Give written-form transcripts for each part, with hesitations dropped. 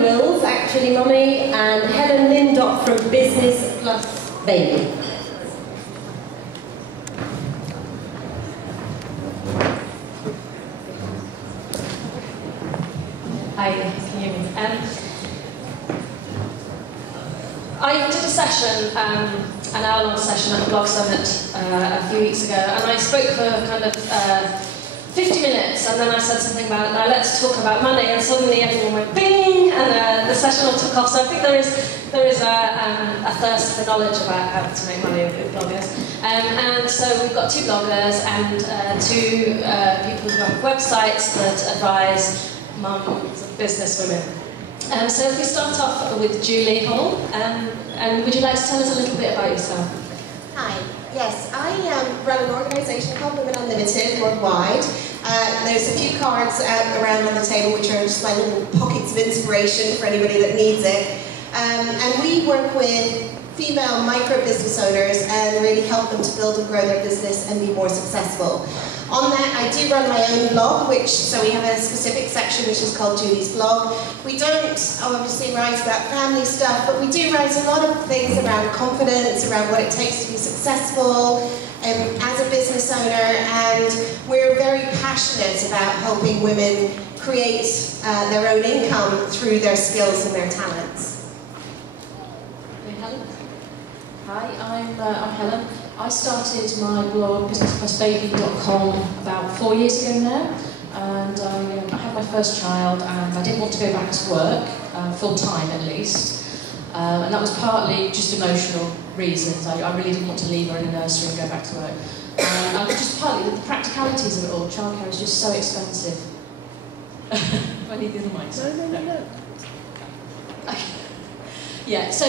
Wills, Actually Mummy, and Helen Lindop from Business Plus Baby. Hi, can you hear me? I did a session, an hour-long session at the Blog Summit a few weeks ago, and I spoke for kind of 50 minutes, and then I said something about, now let's talk about money, and suddenly everyone went bing, and the session all took off. So I think there is a thirst for knowledge about how to make money with bloggers. And so we've got 2 bloggers and 2 people who have websites that advise mums and business women. So if we start off with Julie Hall, and would you like to tell us a little bit about yourself? Hi, yes, I run an organisation called Women Unlimited worldwide. There's a few cards around on the table which are just my little pockets of inspiration for anybody that needs it. And we work with female micro-business owners and really help them to build and grow their business and be more successful. On that, I do run my own blog, so we have a specific section which is called Julie's Blog. We don't obviously write about family stuff, but we do write a lot of things around confidence, around what it takes to be successful as a business owner, and we're very passionate about helping women create their own income through their skills and their talents. Helen? Hi, I'm Helen. I started my blog, businessplusbaby.com, about 4 years ago now, and I had my first child, and I didn't want to go back to work, full-time at least, and that was partly just emotional reasons. I really didn't want to leave her in the nursery and go back to work, and just partly the practicalities of it all. Childcare is just so expensive. Do I need the other mic? No. Okay. Yeah, so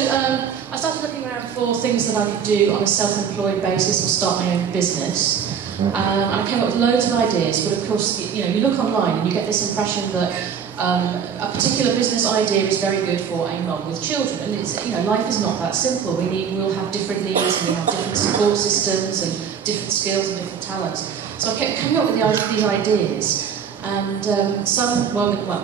I started looking around for things that I could do on a self-employed basis or start my own business. And I came up with loads of ideas, but of course, you look online and you get this impression that a particular business idea is very good for a mum with children. And it's, life is not that simple. We'll have different needs, and we have different support systems and different skills and different talents. So I kept coming up with these ideas. And some,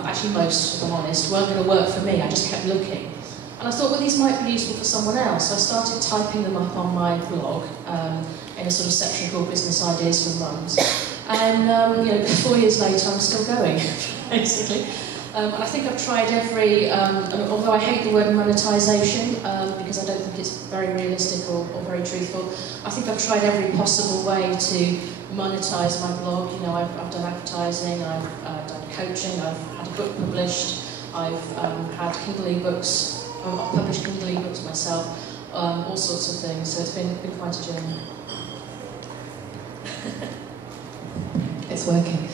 actually most, if I'm honest, weren't going to work for me. I just kept looking. And I thought, well, these might be useful for someone else. So I started typing them up on my blog in a sort of section called Business Ideas for Mums. And 4 years later, I'm still going, basically. And I think I've tried every, although I hate the word monetisation because I don't think it's very realistic or very truthful, I think I've tried every possible way to monetise my blog. I've done advertising, I've done coaching, I've had a book published, I've had Kindle e-books. I've published Kindle e-books myself, all sorts of things, so it's been quite a journey. It's working.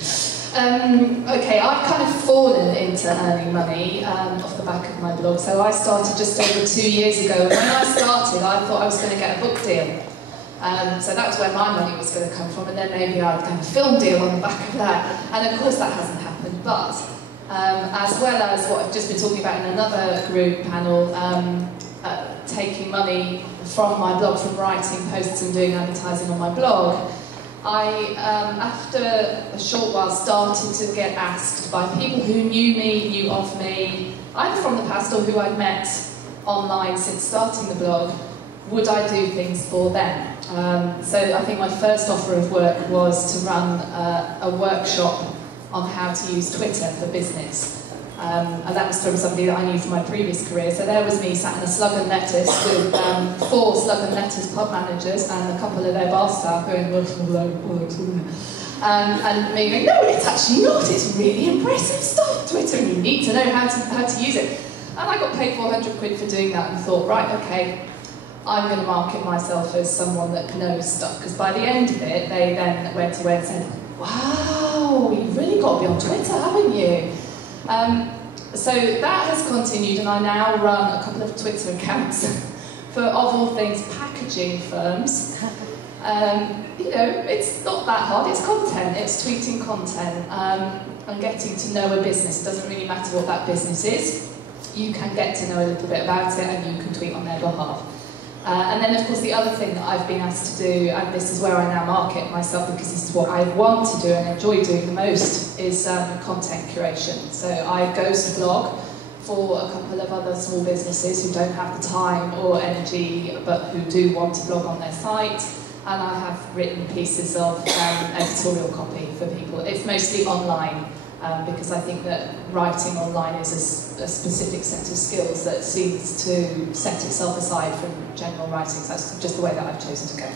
Okay, I've kind of fallen into earning money off the back of my blog, so I started just over 2 years ago, and when I started I thought I was going to get a book deal. So that was where my money was going to come from, and then maybe I'd get a film deal on the back of that, and of course that hasn't happened, but as well as what I've just been talking about in another group panel, taking money from my blog, from writing posts and doing advertising on my blog, I, after a short while, started to get asked by people who knew of me, either from the past or who I'd met online since starting the blog, would I do things for them? So I think my first offer of work was to run a workshop on how to use Twitter for business. And that was from somebody that I knew from my previous career. So there was me sat in a Slug and Lettuce with 4 Slug and Lettuce pub managers and a couple of their bar staff going, and me going, no, it's actually not. It's really impressive stuff, Twitter, and you need to know how to use it. And I got paid 400 quid for doing that and thought, right, okay, I'm going to market myself as someone that knows stuff. Because by the end of it, they then went away and said, wow, you've really got to be on Twitter, haven't you? So that has continued, and I now run a couple of Twitter accounts for, of all things, packaging firms. It's not that hard, it's content, it's tweeting content, and getting to know a business. It doesn't really matter what that business is. You can get to know a little bit about it, and you can tweet on their behalf. And then, of course, the other thing that I've been asked to do, and this is where I now market myself because this is what I want to do and enjoy doing the most, is content curation. So I ghost blog for a couple of other small businesses who don't have the time or energy but who do want to blog on their site, and I have written pieces of editorial copy for people. It's mostly online because I think that writing online is a specific set of skills that seems to set itself aside from general writing. So that's just the way that I've chosen to go.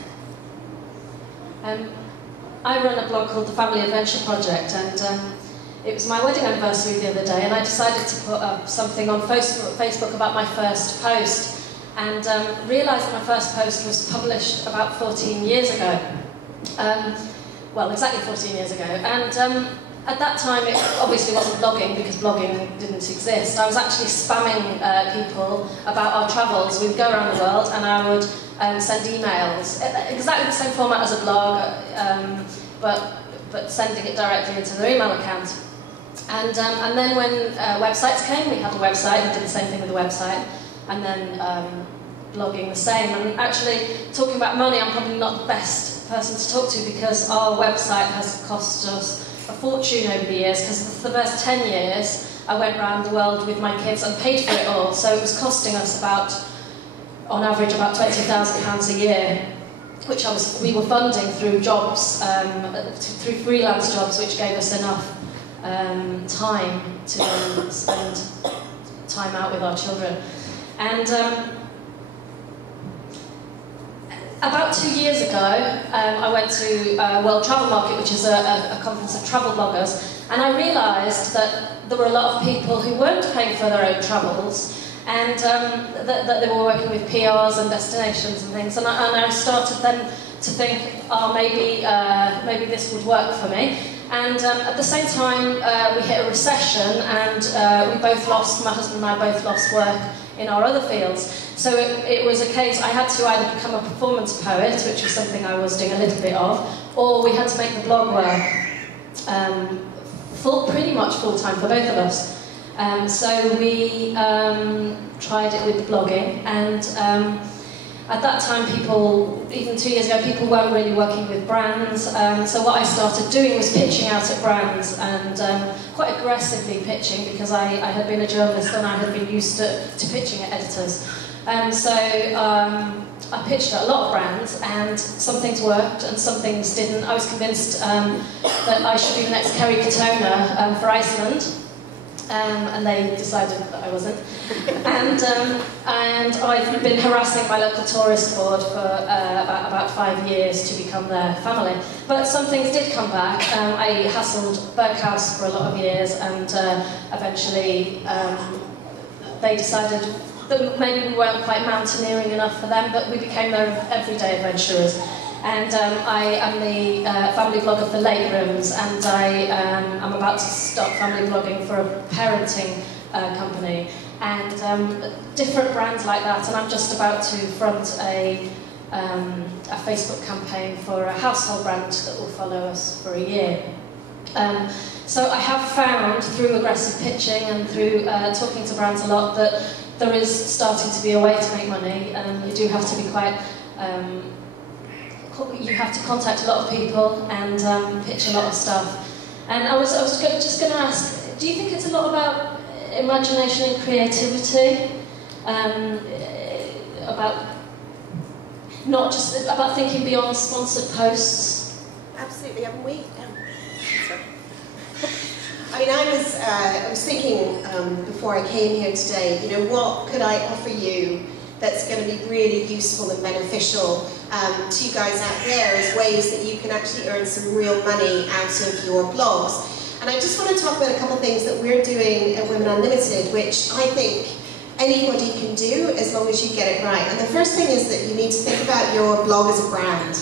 I run a blog called The Family Adventure Project, and it was my wedding anniversary the other day, and I decided to put up something on Facebook about my first post, and realised my first post was published about 14 years ago. Well, exactly 14 years ago. And at that time, it obviously wasn't blogging, because blogging didn't exist. I was actually spamming people about our travels. We'd go around the world, and I would send emails, exactly the same format as a blog, but sending it directly into their email account. And then when websites came, we had a website, we did the same thing with the website, and then blogging the same. And actually, talking about money, I'm probably not the best person to talk to, because our website has cost us a fortune over the years, because for the first 10 years, I went around the world with my kids and paid for it all, so it was costing us about, on average, about £20,000 a year, which we were funding through jobs, through freelance jobs, which gave us enough time to spend time out with our children. And about 2 years ago, I went to World Travel Market, which is a conference of travel bloggers, and I realised that there were a lot of people who weren't paying for their own travels, and that they were working with PRs and destinations and things, and I started then to think, oh, maybe this would work for me. And at the same time, we hit a recession, and we both lost, my husband and I both lost work in our other fields. So it was a case, I had to either become a performance poet, which was something I was doing a little bit of, or we had to make the blog work pretty much full-time for both of us. So we tried it with the blogging, and at that time, people, even 2 years ago, people weren't really working with brands. So what I started doing was pitching out at brands, and quite aggressively pitching, because I had been a journalist and I had been used to pitching at editors. So I pitched at a lot of brands, and some things worked and some things didn't. I was convinced that I should be the next Kerry Katona for Iceland. And they decided that I wasn't. And I've been harassing my local tourist board for about 5 years to become their family. But some things did come back. I hassled Berghaus for a lot of years, and eventually they decided that maybe we weren't quite mountaineering enough for them, but we became their everyday adventurers. And I am the family blogger for Britmums, and I'm about to start family blogging for a parenting company, and different brands like that. And I'm just about to front a Facebook campaign for a household brand that will follow us for a year. So I have found, through aggressive pitching and through talking to brands a lot, that there is starting to be a way to make money, and you do have to be quite... you have to contact a lot of people and pitch a lot of stuff. And I was just going to ask, do you think it's a lot about imagination and creativity? About not just about thinking beyond sponsored posts? Absolutely, haven't we? I mean, I was thinking before I came here today, you know, what could I offer you that's going to be really useful and beneficial to you guys out there as ways that you can actually earn some real money out of your blogs. And I just want to talk about a couple of things that we're doing at Women Unlimited, which I think anybody can do as long as you get it right. And the first thing is that you need to think about your blog as a brand.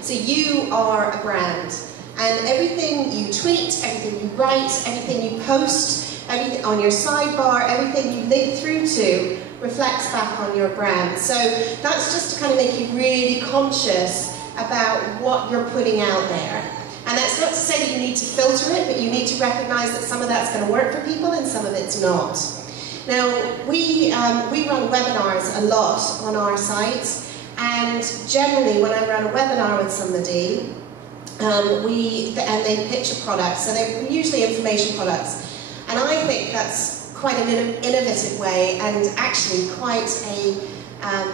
So you are a brand, and everything you tweet, everything you write, everything you post, everything on your sidebar, everything you link through to reflects back on your brand. So that's just to kind of make you really conscious about what you're putting out there. And that's not to say that you need to filter it, but you need to recognize that some of that's going to work for people and some of it's not. Now, we run webinars a lot on our site, and generally when I run a webinar with somebody, and they pitch a product, so they're usually information products, and I think that's quite an innovative way and actually quite a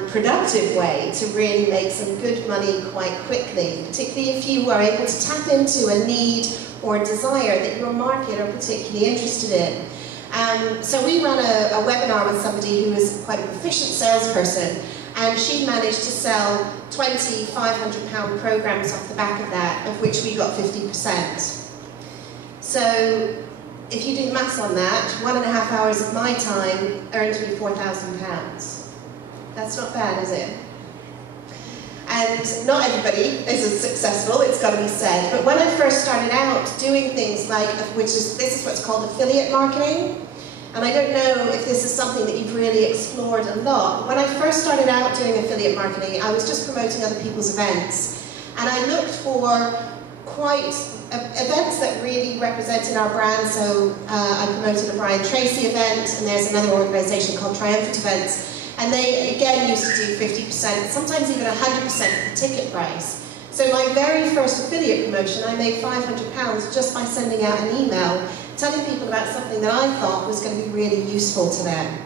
productive way to really make some good money quite quickly, particularly if you are able to tap into a need or a desire that your market are particularly interested in. So we ran a webinar with somebody who was quite a proficient salesperson, and she managed to sell 20 £500 programs off the back of that, of which we got 50%. So if you do the maths on that, 1.5 hours of my time earned me £4,000. That's not bad, is it? And not everybody is as successful, it's got to be said. But when I first started out doing things like, this is what's called affiliate marketing, and I don't know if this is something that you've really explored a lot. When I first started out doing affiliate marketing, I was just promoting other people's events. And I looked for quite events that really represented our brand. So I promoted a Brian Tracy event, and there's another organisation called Triumphant Events. And they, again, used to do 50%, sometimes even 100% of the ticket price. So my very first affiliate promotion, I made £500 just by sending out an email telling people about something that I thought was going to be really useful to them.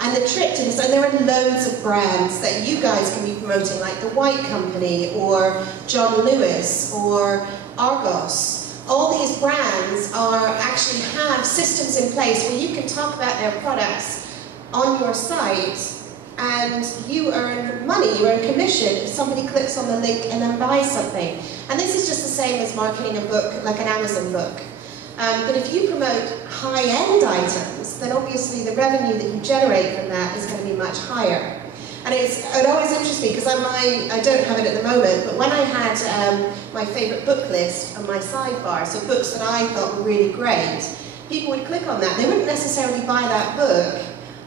And the trick to this, and there are loads of brands that you guys can be promoting, like the White Company, or John Lewis, or Argos. All these brands actually have systems in place where you can talk about their products on your site, and you earn money, you earn commission if somebody clicks on the link and then buys something. And this is just the same as marketing a book, like an Amazon book. But if you promote high-end items, then obviously the revenue that you generate from that is going to be much higher. And it always interests me, because I don't have it at the moment, but when I had my favourite book list on my sidebar, so books that I thought were really great, people would click on that. They wouldn't necessarily buy that book,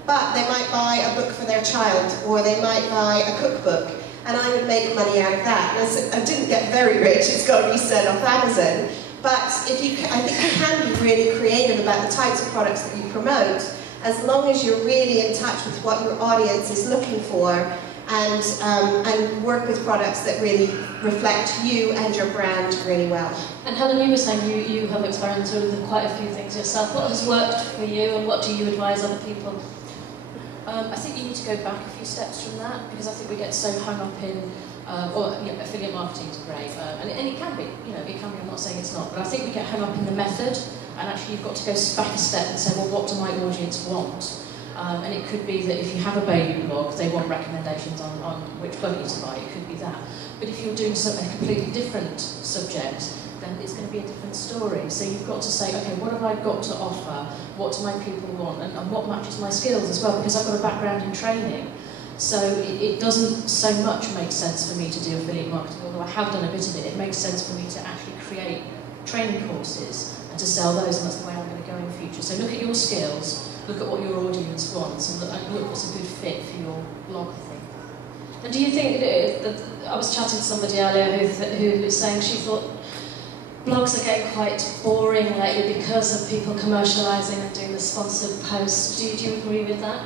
but they might buy a book for their child, or they might buy a cookbook, and I would make money out of that. And I didn't get very rich, it's got to be said, off Amazon, but I think you can be really creative about the types of products that you promote, as long as you're really in touch with what your audience is looking for, and work with products that really reflect you and your brand really well. And Helen, you were saying you have experimented with quite a few things yourself. What has worked for you, and what do you advise other people? I think you need to go back a few steps from that, because I think we get so hung up in, affiliate marketing is great, and it can be, it can be, I'm not saying it's not, but I think we get hung up in the method, and actually you've got to go back a step and say, well, what do my audience want? And it could be that if you have a baby blog, they want recommendations on which bunny to buy, it could be that. But if you're doing a completely different subject, then it's going to be a different story. So you've got to say, okay, what have I got to offer? What do my people want? And what matches my skills as well, because I've got a background in training. So it doesn't so much make sense for me to do affiliate marketing, although I have done a bit of it. It makes sense for me to actually create training courses and to sell those, and that's the way I'm going to go in the future. So look at your skills, look at what your audience wants, and look what's a good fit for your blog, I think. And do you think that I was chatting to somebody earlier who was saying she thought blogs are getting quite boring lately because of people commercialising and doing the sponsored posts. Do you agree with that?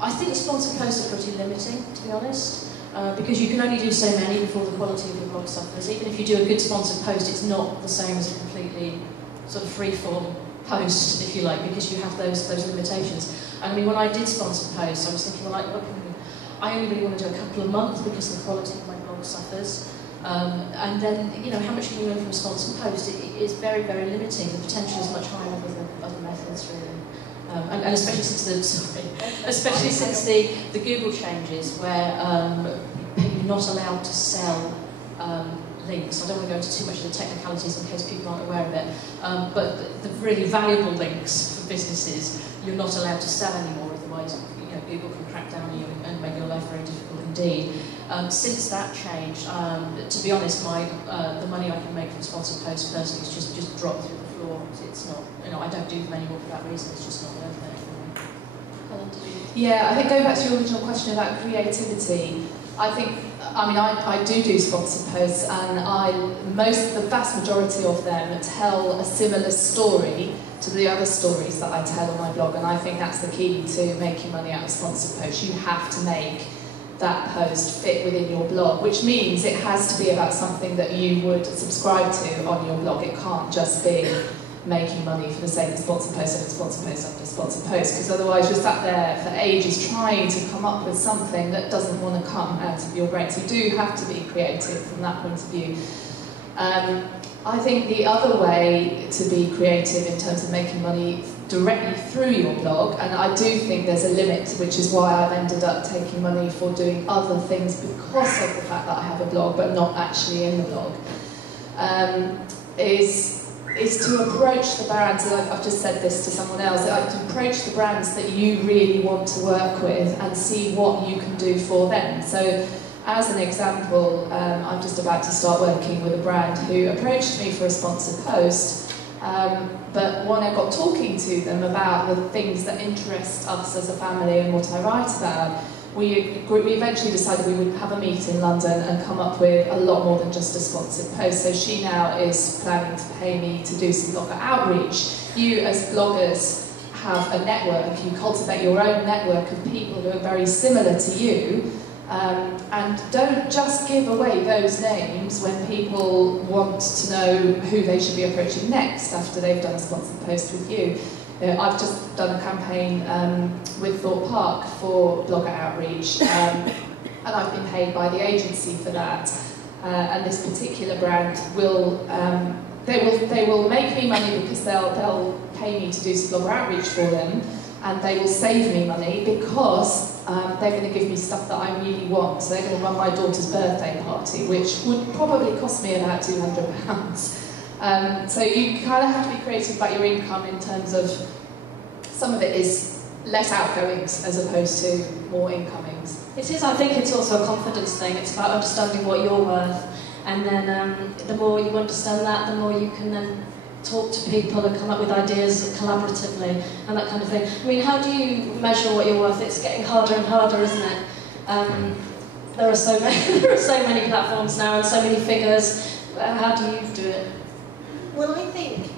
I think sponsored posts are pretty limiting, to be honest, because you can only do so many before the quality of your blog suffers. Even if you do a good sponsored post, it's not the same as a completely sort of free-form post, if you like, because you have those limitations. And I mean, when I did sponsored posts, I was thinking, well, I only really want to do a couple of months because the quality of my blog suffers. And then, how much can you earn from a sponsored post? It is very, very limiting. The potential is much higher with other methods, really. And especially since the Google changes, where you're not allowed to sell links. I don't want to go into too much of the technicalities in case people aren't aware of it. But the really valuable links for businesses, you're not allowed to sell anymore. Otherwise, Google can crack down on you and make your life very difficult indeed. Since that changed, to be honest, the money I can make from sponsored posts personally is just dropped through the floor. It's not, I don't do them anymore for that reason. It's just not worth it for me. Helen, do you? Yeah, I think going back to your original question about creativity, I do sponsored posts, and the vast majority of them tell a similar story to the other stories that I tell on my blog, and I think that's the key to making money out of sponsored posts. You have to make that post fit within your blog, which means it has to be about something that you would subscribe to on your blog. It can't just be making money for the sake of sponsor post after sponsor post after sponsor post, because otherwise you're sat there for ages trying to come up with something that doesn't want to come out of your brain. So you do have to be creative from that point of view. I think the other way to be creative in terms of making money directly through your blog, and I do think there's a limit, which is why I've ended up taking money for doing other things because of the fact that I have a blog but not actually in the blog, is to approach the brands, and I've just said this to someone else, to approach the brands that you really want to work with and see what you can do for them. So, as an example, I'm just about to start working with a brand who approached me for a sponsored post, but when I got talking to them about the things that interest us as a family and what I write about, we eventually decided we would have a meet in London and come up with a lot more than just a sponsored post. So she now is planning to pay me to do some blogger outreach. You as bloggers have a network, you cultivate your own network of people who are very similar to you, and don't just give away those names when people want to know who they should be approaching next after they've done a sponsored post with you. I've just done a campaign with Thorpe Park for blogger outreach, and I've been paid by the agency for that. And this particular brand will they will make me money because they'll pay me to do some blogger outreach for them, and they will save me money because they're going to give me stuff that I really want. So they're going to run my daughter's birthday party, which would probably cost me about £200. So you kind of have to be creative about your income in terms of some of it is less outgoings as opposed to more incomings. It is, I think it's also a confidence thing. It's about understanding what you're worth, and then the more you understand that, the more you can then talk to people and come up with ideas collaboratively and that kind of thing. I mean, how do you measure what you're worth? It's getting harder and harder, isn't it? There are so many platforms now and so many figures. How do you do it? Well, I think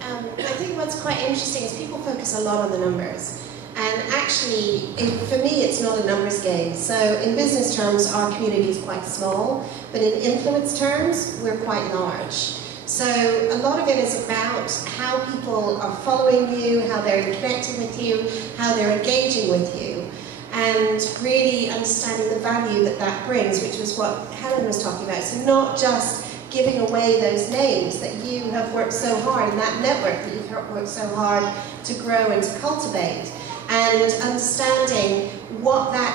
what's quite interesting is people focus a lot on the numbers. And actually, for me, it's not a numbers game. So in business terms, our community is quite small, but in influence terms, we're quite large. So a lot of it is about how people are following you, how they're connecting with you, how they're engaging with you, and really understanding the value that that brings, which was what Helen was talking about. So not just giving away those names that you have worked so hard, and that network that you've worked so hard to grow and to cultivate, and understanding what that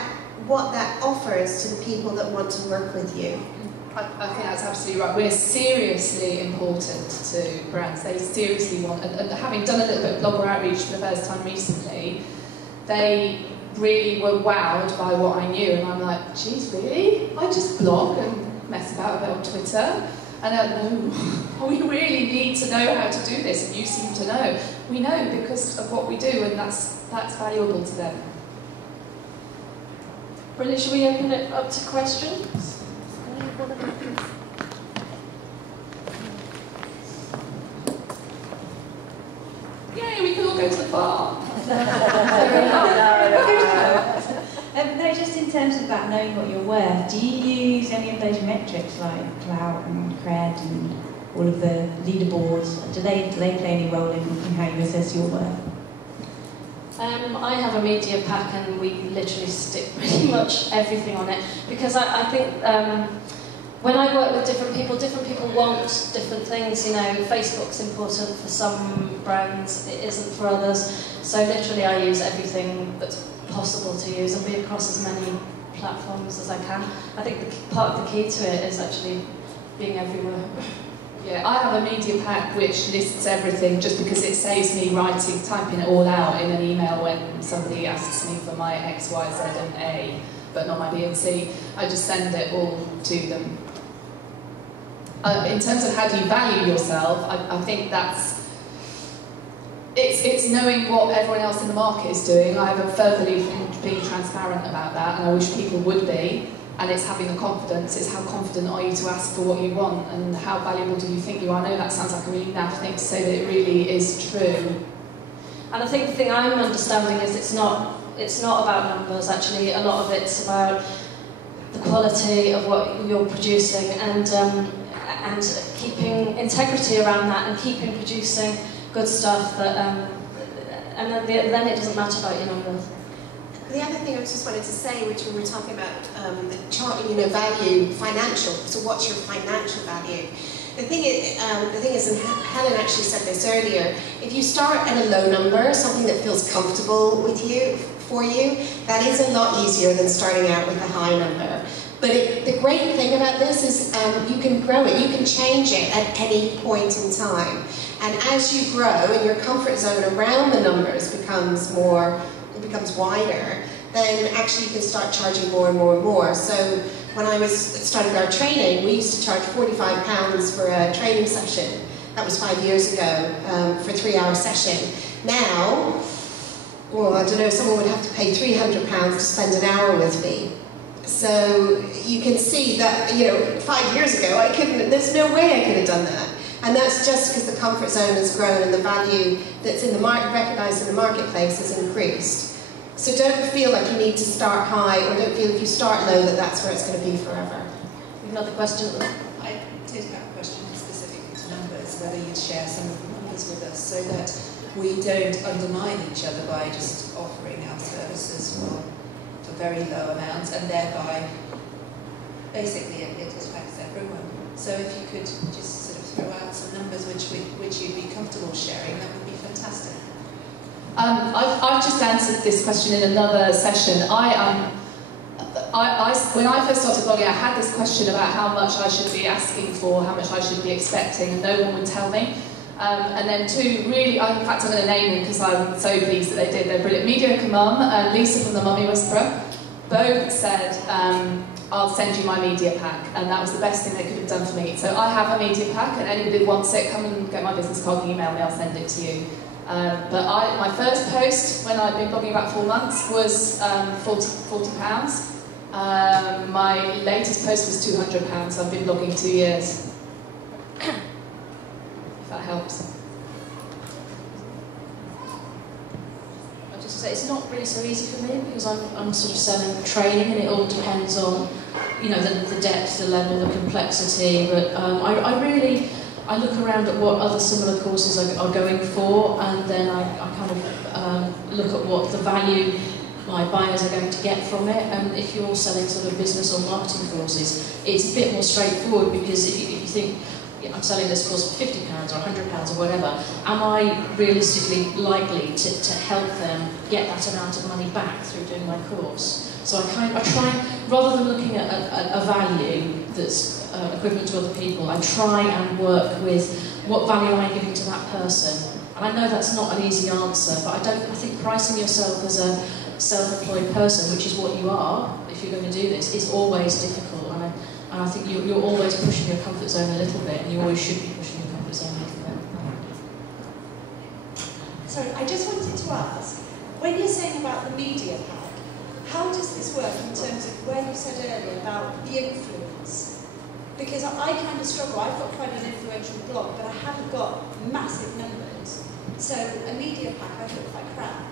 offers to the people that want to work with you. I think that's absolutely right. We're seriously important to brands. They seriously want, and having done a little bit of blogger outreach for the first time recently, they really were wowed by what I knew, and I'm like, geez, really? I just blog and mess about a bit on Twitter? And I know, we really need to know how to do this, and you seem to know. We know because of what we do, and that's valuable to them. Brilliant. Should we open it up to questions? Yay, we can all go to the bar. No, just in terms of that, knowing what you're worth, do you use any of those metrics like clout and cred and all of the leaderboards? Do they play any role in how you assess your worth? I have a media pack and we literally stick pretty much everything on it, because I think when I work with different people want different things. You know, Facebook's important for some brands, it isn't for others. So literally I use everything that's possible to use and be across as many platforms as I can. I think part of the key to it is actually being everywhere. Yeah, I have a media pack which lists everything just because it saves me typing it all out in an email when somebody asks me for my X, Y, Z and A, but not my B and C. I just send it all to them. In terms of how do you value yourself, I think it's knowing what everyone else in the market is doing. I have a firm belief in being transparent about that, and I wish people would be. And it's having the confidence. It's how confident are you to ask for what you want, and how valuable do you think you are. I know that sounds like a really naff thing to say, but it really is true. And I think the thing I'm understanding is it's not about numbers. Actually, a lot of it's about the quality of what you're producing, and keeping integrity around that, and keeping producing good stuff that, and then it doesn't matter about your numbers. The other thing I just wanted to say, which we were talking about, value, financial. So what's your financial value? The thing is, and Helen actually said this earlier, if you start at a low number, something that feels comfortable for you, that is a lot easier than starting out with a high number. But the great thing about this is you can grow it, you can change it at any point in time. And as you grow and your comfort zone around the numbers becomes wider, then actually you can start charging more and more and more. So when I was starting our training, we used to charge £45 for a training session. That was 5 years ago, for a 3-hour session. Now, well, I don't know, someone would have to pay £300 to spend an hour with me. So you can see that, 5 years ago, there's no way I could have done that. And that's just because the comfort zone has grown and the value that's in the market, recognised in the marketplace, has increased. So don't feel like you need to start high, or don't feel if you start low that that's where it's going to be forever. Another question? I did have a question specifically to numbers, whether you'd share some of the numbers with us so that we don't undermine each other by just offering our services for very low amounts, and thereby basically it affects everyone. So if you could just sort of throw out some numbers which you'd be comfortable sharing, that would be fantastic. I've just answered this question in another session. When I first started blogging, I had this question about how much I should be asking for, how much I should be expecting, and no one would tell me. And then two, really, in fact I'm going to name them because I'm so pleased that they did. They're brilliant. Mediocre Mum and Lisa from the Mummy Whisperer both said, I'll send you my media pack, and that was the best thing they could have done for me. So I have a media pack, and anybody who wants it, come and get my business card and email me, I'll send it to you. But my first post, when I'd been blogging about 4 months, was £40. My latest post was £200, so I've been blogging 2 years. If that helps. I'll just say it's not really so easy for me because I'm sort of selling training, and it all depends on, the depth, the level, the complexity. But I look around at what other similar courses are going for, and then I kind of look at what the value my buyers are going to get from it. And if you're selling sort of business or marketing courses, it's a bit more straightforward, because if you think, I'm selling this course for £50 or £100 or whatever, am I realistically likely to help them get that amount of money back through doing my course? So I try, rather than looking at a value that's equivalent to other people, I try and work with what value am I giving to that person. And I know that's not an easy answer, but I think pricing yourself as a self-employed person, which is what you are, if you're going to do this, is always difficult. And I think you're always pushing your comfort zone a little bit, and you always should be pushing your comfort zone a little bit. Sorry, I just wanted to ask, when you're saying about the media pack, how does this work in terms of where you said earlier about the influence? Because I kind of struggle. I've got quite an influential blog, but I haven't got massive numbers. So a media pack, I feel quite crap.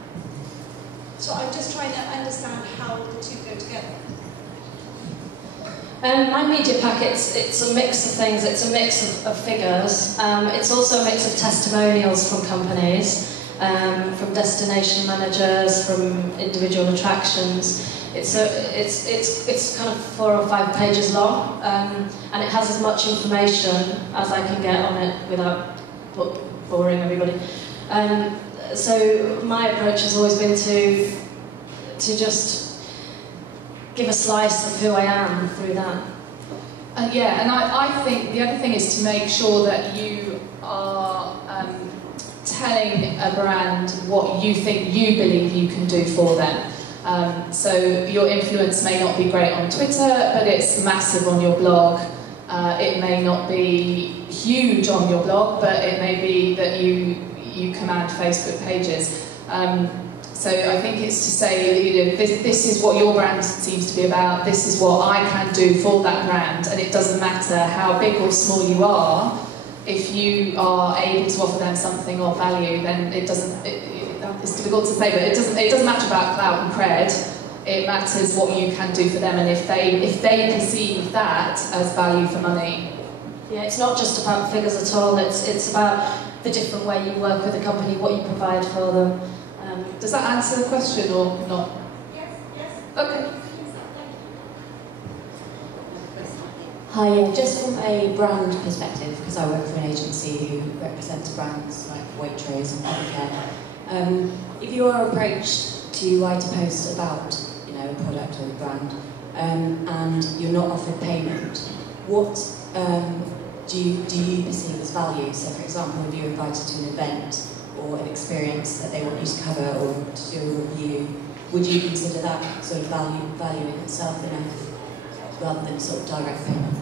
So I'm just trying to understand how the two go together. My media pack, it's a mix of things. It's a mix of figures. It's also a mix of testimonials from companies, from destination managers, from individual attractions. It's kind of 4 or 5 pages long, and it has as much information as I can get on it without boring everybody. So my approach has always been to just give a slice of who I am through that. Yeah, and I think the other thing is to make sure that you are telling a brand what you think you believe you can do for them. So your influence may not be great on Twitter, but it's massive on your blog. It may not be huge on your blog, but it may be that you command Facebook pages. So I think it's to say, this is what your brand seems to be about, this is what I can do for that brand, and it doesn't matter how big or small you are, if you are able to offer them something of value, then it doesn't, it's difficult to say, but it doesn't matter about clout and cred, it matters what you can do for them, and if they perceive that as value for money. Yeah, it's not just about figures at all, it's about the different way you work with a company, what you provide for them. Does that answer the question or not? Yes, yes. Okay. Hi, just from a brand perspective, because I work for an agency who represents brands like Waitrose and Care. If you are approached to write a post about, a product or a brand, and you're not offered payment, what do you perceive as value? So, for example, if you're invited to an event or an experience that they want you to cover or to do a review, would you consider that sort of value in itself enough, rather than sort of direct payment?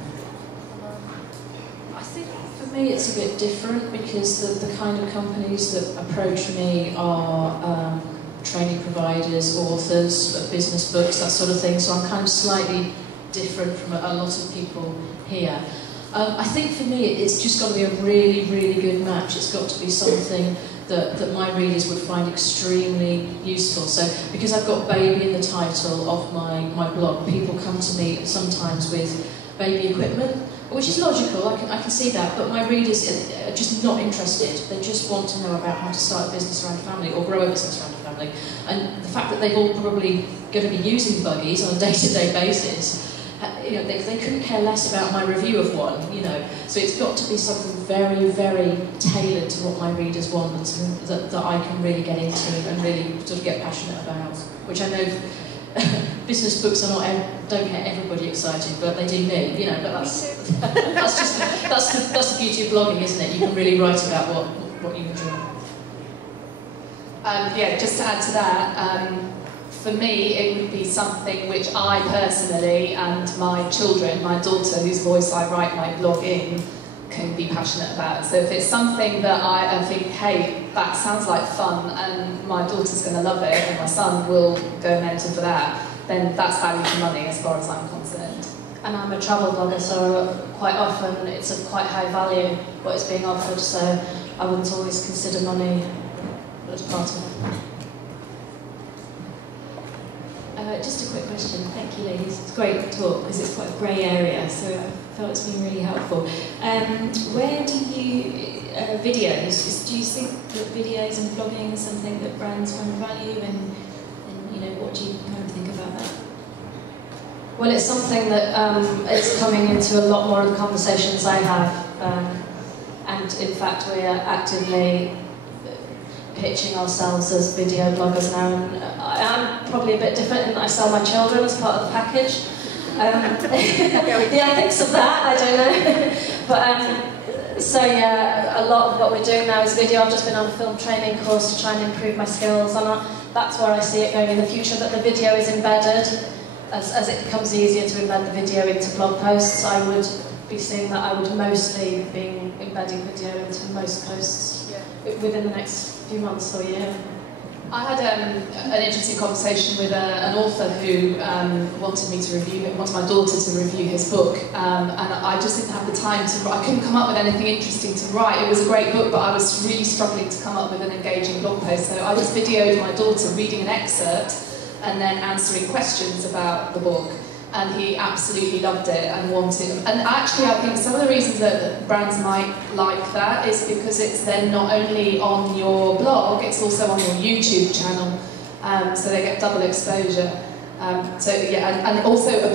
I think for me it's a bit different, because the kind of companies that approach me are training providers, authors, business books, that sort of thing, so I'm kind of slightly different from a lot of people here. I think for me it's just got to be a really, really good match. It's got to be something that my readers would find extremely useful. So, because I've got baby in the title of my blog, people come to me sometimes with baby equipment, which is logical, I can see that, but my readers are just not interested. They just want to know about how to start a business around a family or grow a business around a family. And the fact that they're all probably going to be using buggies on a day-to-day basis, they couldn't care less about my review of one, So it's got to be something very, very tailored to what my readers want, and that I can really get into and really sort of get passionate about, which I know business books don't get everybody excited, but they do me, but that's the beauty of blogging, isn't it? You can really write about what you enjoy. Just to add to that, for me it would be something which I personally and my children, my daughter whose voice I write my blog in, can be passionate about. So if it's something that I think, hey, that sounds like fun and my daughter's going to love it and my son will go mental for that, then that's value for money as far as I'm concerned. And I'm a travel blogger, so quite often it's of quite high value what is being offered, so I wouldn't always consider money as part of it. Just a quick question. Thank you, ladies. It's great talk because it's quite a grey area, so I felt it's been really helpful. Where do you videos? Do you think that videos and blogging is something that brands kind of value, and what do you kind of think about that? Well, it's something that it's coming into a lot more of the conversations I have, and in fact we are actively pitching ourselves as video bloggers now, and I'm probably a bit different in that I sell my children as part of the package. The ethics of that, I don't know. But so yeah, a lot of what we're doing now is video. I've just been on a film training course to try and improve my skills, and that's where I see it going in the future, that the video is embedded. As it becomes easier to embed the video into blog posts, I would be seeing that I would mostly be embedding video into most posts within the next few months or year. I had an interesting conversation with an author who wanted my daughter to review his book, and I just didn't have the time to. I couldn't come up with anything interesting to write. It was a great book, but I was really struggling to come up with an engaging blog post. So I just videoed my daughter reading an excerpt and then answering questions about the book. And he absolutely loved it and wanted. And actually, I think some of the reasons that brands might like that is because it's then not only on your blog, it's also on your YouTube channel, so they get double exposure. And also a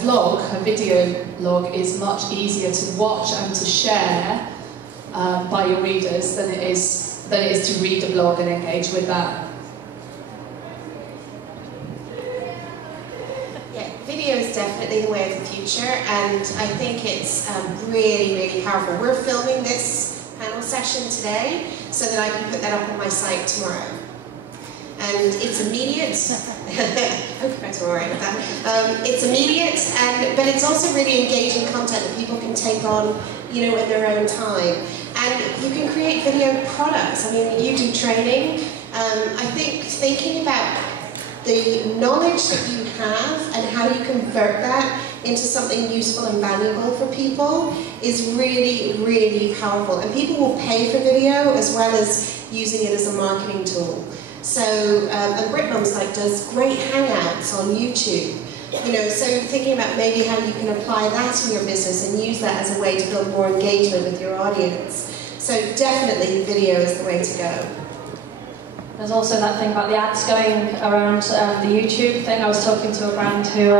vlog, a video blog, is much easier to watch and to share by your readers than it is to read a blog and engage with that. Video is definitely the way of the future, and I think it's really, really powerful. We're filming this panel session today so that I can put that up on my site tomorrow. And it's immediate. That's all right with that. It's immediate, but it's also really engaging content that people can take on, in their own time. And you can create video products. I mean, you do training. I think thinking about the knowledge that you have and how you convert that into something useful and valuable for people is really, really powerful. And people will pay for video as well as using it as a marketing tool. So, and Britmums does great hangouts on YouTube. So thinking about maybe how you can apply that in your business and use that as a way to build more engagement with your audience. So definitely video is the way to go. There's also that thing about the ads going around the YouTube thing. I was talking to a brand who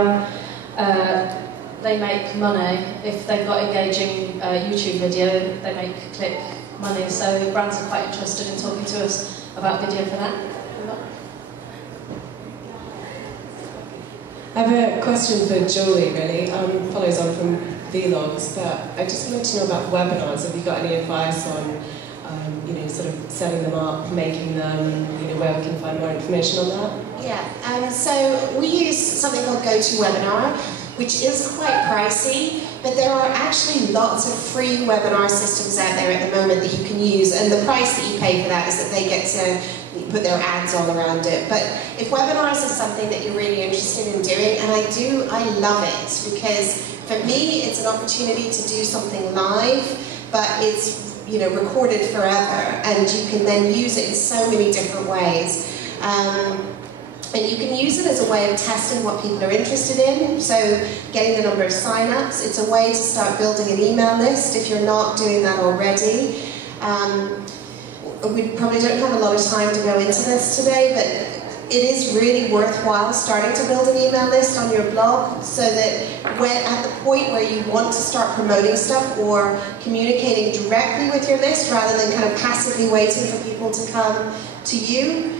they make money if they've got engaging YouTube video. They make click money, so brands are quite interested in talking to us about video for that. I have a question for Julie, really. Follows on from vlogs, but I just wanted to know about webinars. Have you got any advice on, sort of setting them up, making them, where we can find more information on that? Yeah, so we use something called GoToWebinar, which is quite pricey, but there are actually lots of free webinar systems out there at the moment that you can use, and the price that you pay for that is that they get to put their ads all around it. But if webinars is something that you're really interested in doing, and I love it, because for me it's an opportunity to do something live, but it's recorded forever, and you can then use it in so many different ways. And you can use it as a way of testing what people are interested in, so getting the number of sign-ups. It's a way to start building an email list if you're not doing that already. We probably don't have a lot of time to go into this today, but it is really worthwhile starting to build an email list on your blog, so that at the point where you want to start promoting stuff or communicating directly with your list rather than kind of passively waiting for people to come to you,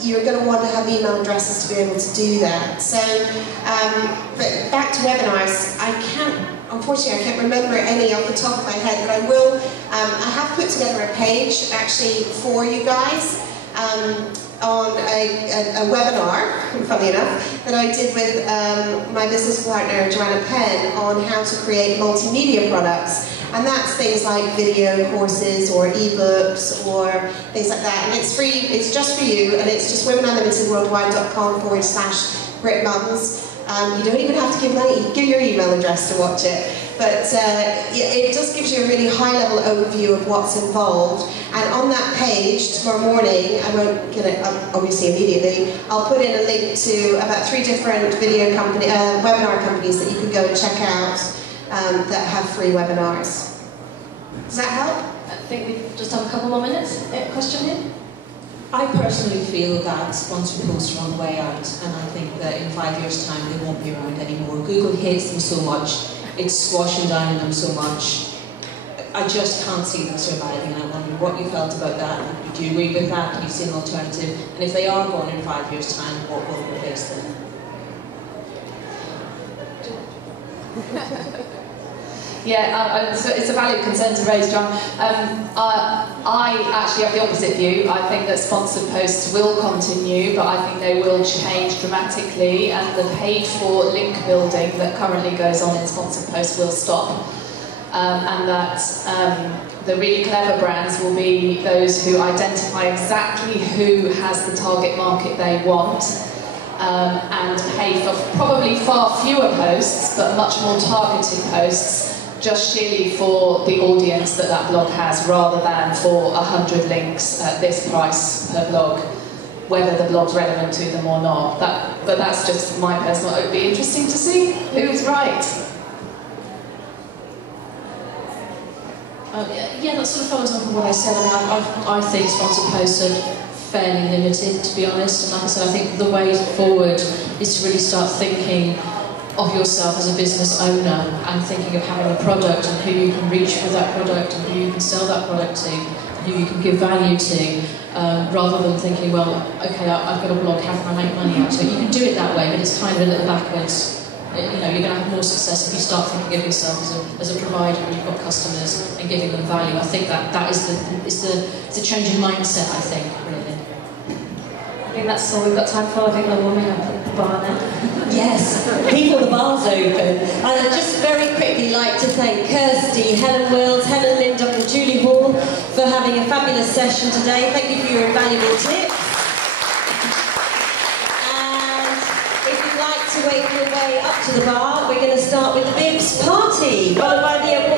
you're going to want to have email addresses to be able to do that. So, but back to webinars, unfortunately I can't remember any off the top of my head, but I will, I have put together a page actually for you guys on a webinar, funny enough, that I did with my business partner Joanna Penn on how to create multimedia products. And that's things like video courses or ebooks or things like that. And it's free, it's just for you, and it's just womenunlimitedworldwide.com/Britmums. You don't even have to give money, give your email address to watch it. But it just gives you a really high-level overview of what's involved. And on that page, tomorrow morning, I won't get it up obviously immediately, I'll put in a link to about 3 different webinar companies that you can go and check out that have free webinars. Does that help? I think we just have a couple more minutes. Question here? I personally feel that sponsored posts are on the way out, and I think that in 5 years' time they won't be around anymore. Google hates them so much, it's squashing down on them so much. I just can't see them surviving, and I wonder what you felt about that. Do you agree with that? Do you see an alternative? And if they are gone in 5 years' time, what will replace them? Yeah, it's a valid concern to raise, John. I actually have the opposite view. I think that sponsored posts will continue, but I think they will change dramatically, and the paid-for link building that currently goes on in sponsored posts will stop. And that the really clever brands will be those who identify exactly who has the target market they want, and pay for probably far fewer posts, but much more targeted posts, just sheerly for the audience that that blog has, rather than for 100 links at this price per blog, whether the blog's relevant to them or not. But that's just my personal. It would be interesting to see who's right. Yeah, that sort of follows on from what I said. I mean, I think sponsored posts are fairly limited, to be honest. And like I said, I think the way forward is to really start thinking of yourself as a business owner and thinking of having a product and who you can reach with that product and who you can sell that product to, and who you can give value to, rather than thinking, well, okay, I've got a blog, how can I make money out of it? You can do it that way, but it's kind of a little backwards. You're going to have more success if you start thinking of yourself as a provider and you've got customers and giving them value. I think that is the change in mindset, I think, really. I think that's all we've got time for. I think the woman up at the bar now. Yes, people, the bar's open. And I'd just very quickly like to thank Kirsty, Helen Wills, Helen Lindop and Julie Hall for having a fabulous session today. Thank you for your invaluable tips. And if you'd like to make your way up to the bar, we're going to start with the Bibs party, followed by the award.